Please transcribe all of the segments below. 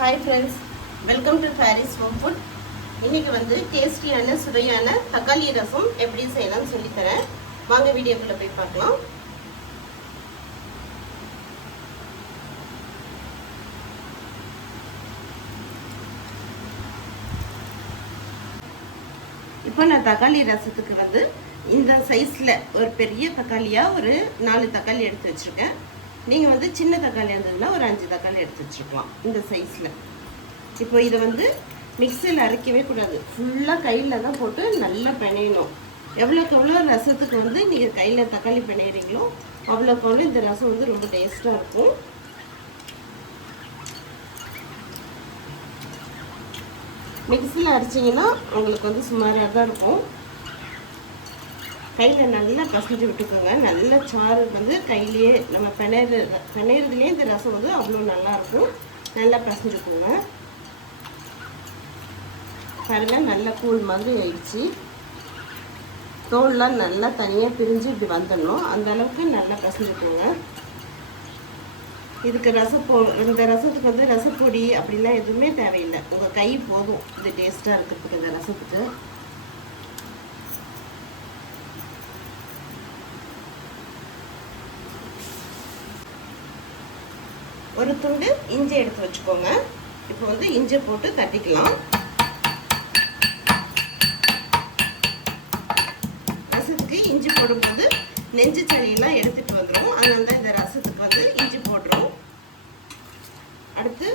Hi friends, welcome to Faris home food. இன்றைக்கி வந்து டேஸ்டியான சுவையான தக்காளி ரசம் எப்படி செய்யலாம்னு சொல்லித்தரேன். வாங்க வீடியோக்குள்ளே போய் பார்க்கலாம். இப்போ நான் தக்காளி ரசத்துக்கு வந்து இந்த சைஸில் ஒரு பெரிய தக்காளியாக ஒரு 4 தக்காளி எடுத்து வச்சுருக்கேன். நீங்கள் வந்து சின்ன தக்காளி இருந்ததுன்னா ஒரு 5 தக்காளி எடுத்து வச்சுருக்கலாம் இந்த சைஸில். இப்போ இதை வந்து மிக்சியில் அரைக்கவே கூடாது, ஃபுல்லாக கையில் தான் போட்டு நல்லா பிணையணும். எவ்வளோக்கு எவ்வளோ ரசத்துக்கு வந்து நீங்கள் கையில் தக்காளி பிணையிறீங்களோ அவ்வளோக்கு அவ்வளோ இந்த ரசம் வந்து ரொம்ப டேஸ்ட்டாக இருக்கும். மிக்சியில் அரைச்சிங்கன்னா உங்களுக்கு வந்து சுமாராக தான் இருக்கும். கையில் நல்லா பசஞ்சு விட்டுக்கோங்க. நல்ல சாறு வந்து கையிலேயே நம்ம பிணையிறதுலேயே இந்த ரசம் வந்து அவ்வளோ நல்லாயிருக்கும். நல்லா பசஞ்சுக்கோங்க. பாருங்கள், நல்லா கூழ் மாதிரி ஆயிடுச்சு. தோல்லாம் நல்லா தனியாக பிரிஞ்சு இப்படி வந்துடணும். அந்த அளவுக்கு நல்லா பசஞ்சுக்கோங்க. இதுக்கு இந்த ரசத்துக்கு வந்து ரசப்பொடி அப்படிலாம் எதுவுமே தேவையில்லை. உங்கள் கை போதும் இது டேஸ்ட்டாக இருக்கிறதுக்கு. இந்த ரசத்துக்கு ஒரு துண்டு இஞ்சி எடுத்து வச்சுக்கோங்க. இப்போ வந்து இஞ்சி போட்டு தட்டிக்கலாம். ரசத்துக்கு இஞ்சி போடும்போது நெஞ்சு சளியெல்லாம் எடுத்துகிட்டு வந்துடும். அதனால தான் இந்த ரசத்துக்கு வந்து இஞ்சி போடுறோம். அடுத்து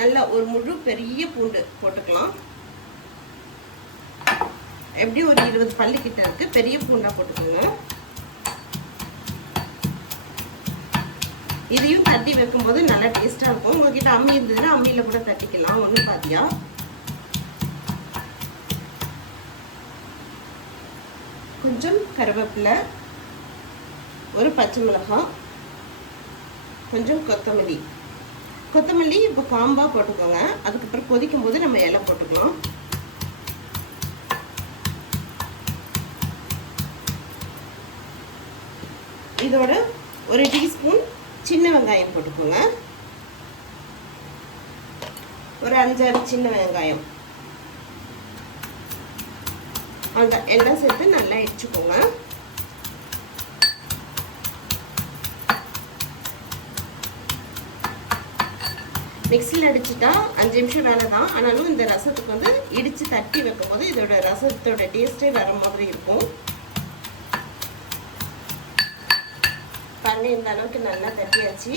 நல்லா ஒரு முழு பெரிய பூண்டு போட்டுக்கலாம். எப்படி ஒரு 20 பல்லு கிட்ட இருக்குது. பெரிய பூண்டாக போட்டுக்கோங்க. இதையும் தட்டி வைக்கும்போது நல்லா டேஸ்ட்டாக இருக்கும். உங்ககிட்ட அம்மி இருந்ததுன்னா அம்மியில் கூட தட்டிக்கலாம். ஒன்று பாதியா. கொஞ்சம் கருவேப்பிலை, ஒரு பச்சை மிளகாய், கொஞ்சம் கொத்தமல்லி இப்போ காம்பாக போட்டுக்கோங்க. அதுக்கப்புறம் கொதிக்கும் போது நம்ம இலை போட்டுக்கலாம். இதோட ஒரு டீஸ்பூன் சின்ன வெங்காயம் போட்டுக்கோங்க. ஒரு 5-6 சின்ன வெங்காயம் எல்லாம் சேர்த்து நல்லா இடிச்சுக்கோங்க. மிக்சியில் அடிச்சுட்டா 5 நிமிஷம் வேலை தான். ஆனாலும் இந்த ரசத்துக்கு வந்து இடித்து தட்டி வைக்கும் போது இதோட ரசத்தோட டேஸ்ட்டே வர மாதிரி இருக்கும். பாருங்க, இந்த அளவுக்கு நல்லா தட்டியாச்சு.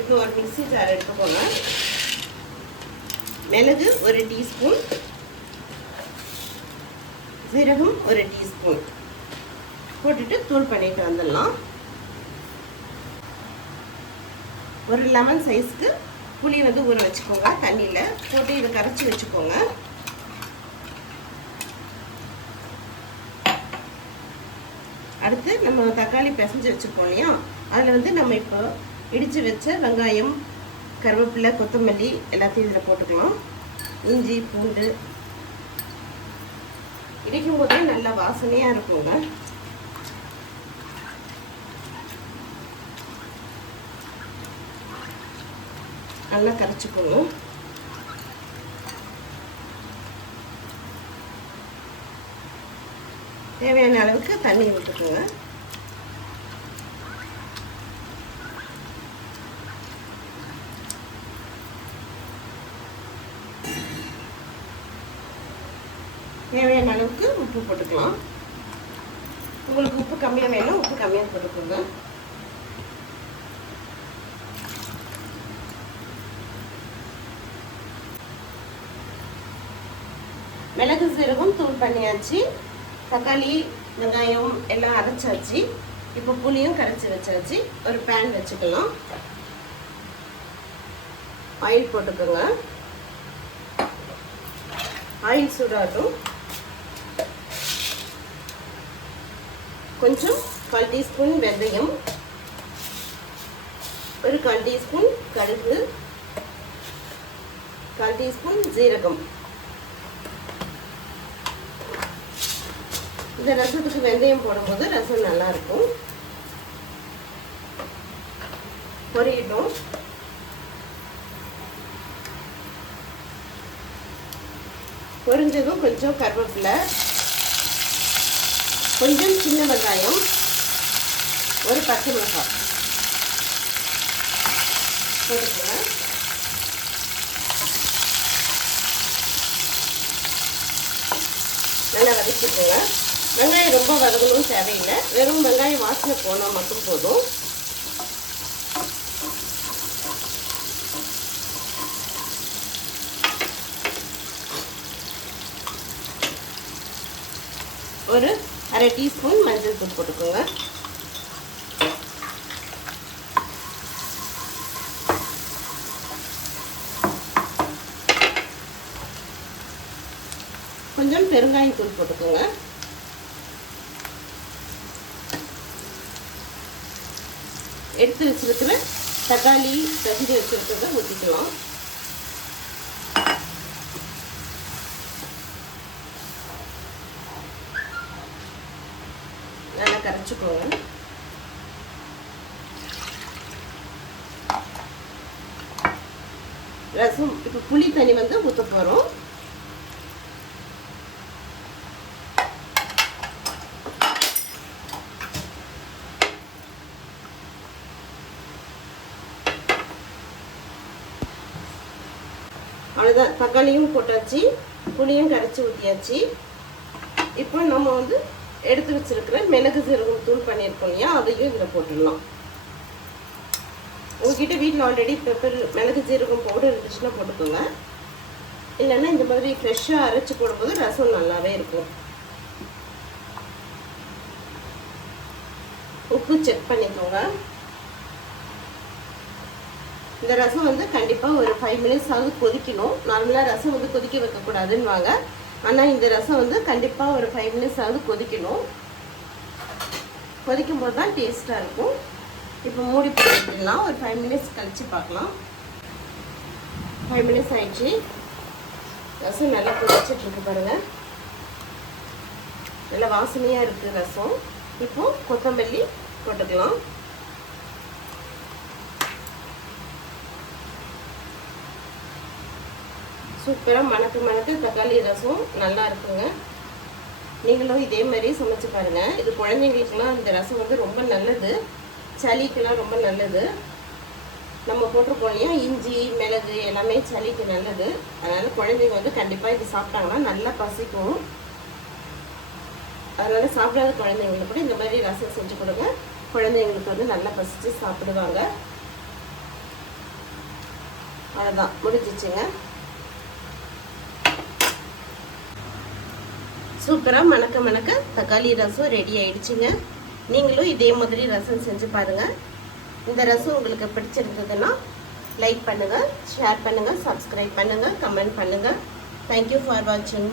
இப்போ ஒரு மிக்ஸி ஜார் எடுத்துக்கோங்க. மிளகு ஒரு டீஸ்பூன், சீரகம் ஒரு டீஸ்பூன் போட்டுட்டு தூள் பண்ணிட்டு வந்துடலாம். ஒரு லெமன் சைஸ்க்கு புளி வந்து ஊற வச்சுக்கோங்க. தண்ணியில் போட்டு இதை கரைச்சி வச்சுக்கோங்க. அடுத்து நம்ம தக்காளி பிசைஞ்சு வச்சுருக்கோம் இல்லையா, அதில் வந்து நம்ம இப்போ இடித்து வச்ச வெங்காயம், கருவேப்பிலை, கொத்தமல்லி எல்லாத்தையும் இதில் போட்டுக்கலாம். இஞ்சி பூண்டு இடிக்கும் போதே நல்லா வாசனையாக இருக்குங்க. நல்லா கரைச்சிக்கோங்க. தேவையான அளவுக்கு தண்ணி விட்டுக்கோங்க. தேவையான அளவுக்கு உப்பு போட்டுக்கலாம். உங்களுக்கு உப்பு கம்மியாக வேணும், உப்பு கம்மியாக போட்டுக்கோங்க. மிளகு சீரகம் தூள் பண்ணியாச்சு. தக்காளி வெங்காயம் எல்லாம் அரைச்சாச்சு. இப்போ புளியும் கரைச்சி வச்சாச்சு. ஒரு பேன் வச்சுக்கலாம். ஆயில் போட்டுக்கோங்க. ஆயில் சூடாகட்டும். கொஞ்சம் 1/4 டீஸ்பூன் வெந்தயம், ஒரு 1/4 டீஸ்பூன் கடுகு, 1/4 டீஸ்பூன் ஜீரகம், இந்த ரசத்துக்கு வெந்தயம் போடும்போது ரசம் நல்லா இருக்கும். பொரியட்டும். பொரிஞ்சதும் கொஞ்சம் கருவேப்பிலை, கொஞ்சம் சின்ன வெங்காயம், ஒரு பச்சை மிளகாய் போட்டுக்கலாம். நல்லா வதக்கிக்கோங்க. வெங்காயம் ரொம்ப வதங்கணும் தேவையில்லை, வெறும் வெங்காயம் வாசனை போனால் மட்டும் போதும். ஒரு அரை டீஸ்பூன் மஞ்சள் தூள் போட்டுக்கோங்க. கொஞ்சம் பெருங்காயம் தூள் போட்டுக்கோங்க. எடுத்து வச்சிருக்கிற தக்காளி தகுதி வச்சிருக்கிறத ஊற்றிக்கலாம். நல்லா கரைச்சிக்கோங்க. ரசம் இப்போ புளி தண்ணி வந்து ஊற்ற போகிறோம். அவ்வளோதான், தக்காளியும் போட்டாச்சு, புளியும் கரைச்சி ஊற்றியாச்சு. இப்போ நம்ம வந்து எடுத்து வச்சிருக்கிற மிளகு சீரகம் தூள் பண்ணியிருக்கோம் இல்லையா, அதையும் இதில் போட்டுடலாம். உங்ககிட்ட வீட்டில் ஆல்ரெடி பெப்பர் மிளகு சீரகம் பவுடர் இருந்துச்சுன்னா போட்டுக்கோங்க. இல்லைன்னா இந்த மாதிரி ஃப்ரெஷ்ஷாக அரைச்சி போடும்போது ரசம் நல்லாவே இருக்கும். உப்பு செக் பண்ணிக்கோங்க. இந்த ரசம் வந்து கண்டிப்பாக ஒரு 5 மினிட்ஸ் ஆகுது கொதிக்கணும். நார்மலாக ரசம் வந்து கொதிக்க வைக்கக்கூடாதுன்னுவாங்க, ஆனால் இந்த ரசம் வந்து கண்டிப்பாக ஒரு 5 மினிட்ஸ் ஆகுது கொதிக்கணும். கொதிக்கும் போது தான் டேஸ்ட்டாக இருக்கும். இப்போ மூடி போட்டுக்கலாம். ஒரு 5 மினிட்ஸ் கழித்து பார்க்கலாம். 5 மினிட்ஸ் ஆயிடுச்சு. ரசம் நல்லா கொதிச்சிட்ருக்கு பாருங்கள். நல்லா வாசனையாக இருக்குது ரசம். இப்போது கொத்தமல்லி போட்டுக்கலாம். சூப்பராக மணக்க தக்காளி ரசம் நல்லா இருக்குங்க. நீங்களும் இதே மாதிரி சமைச்சு பாருங்கள். இது குழந்தைங்களுக்குலாம் இந்த ரசம் வந்து ரொம்ப நல்லது, சளிக்கெல்லாம் ரொம்ப நல்லது. நம்ம போட்டிருக்கோம் இல்லையா, இஞ்சி மிளகு எல்லாமே சளிக்கு நல்லது. அதனால் குழந்தைங்க வந்து கண்டிப்பாக இது சாப்பிட்டாங்கன்னா நல்லா பசிக்கும். அதனால் சாப்பிடாத குழந்தைங்களுக்கு கூட இந்த மாதிரி ரசம் செஞ்சு கொடுங்க. குழந்தைங்களுக்கு வந்து நல்லா பசிச்சு சாப்பிடுவாங்க. அவ்வளோதான், முடிஞ்சிச்சுங்க. சூப்பராக மணக்க தக்காளி ரசம் ரெடி ஆயிடுச்சுங்க. நீங்களும் இதே மாதிரி ரசம் செஞ்சு பாருங்கள். இந்த ரசம் உங்களுக்கு பிடிச்சிருந்ததுன்னா லைக் பண்ணுங்கள், ஷேர் பண்ணுங்கள், சப்ஸ்கிரைப் பண்ணுங்கள், கமெண்ட் பண்ணுங்கள். தேங்க்யூ ஃபார் வாட்சிங்.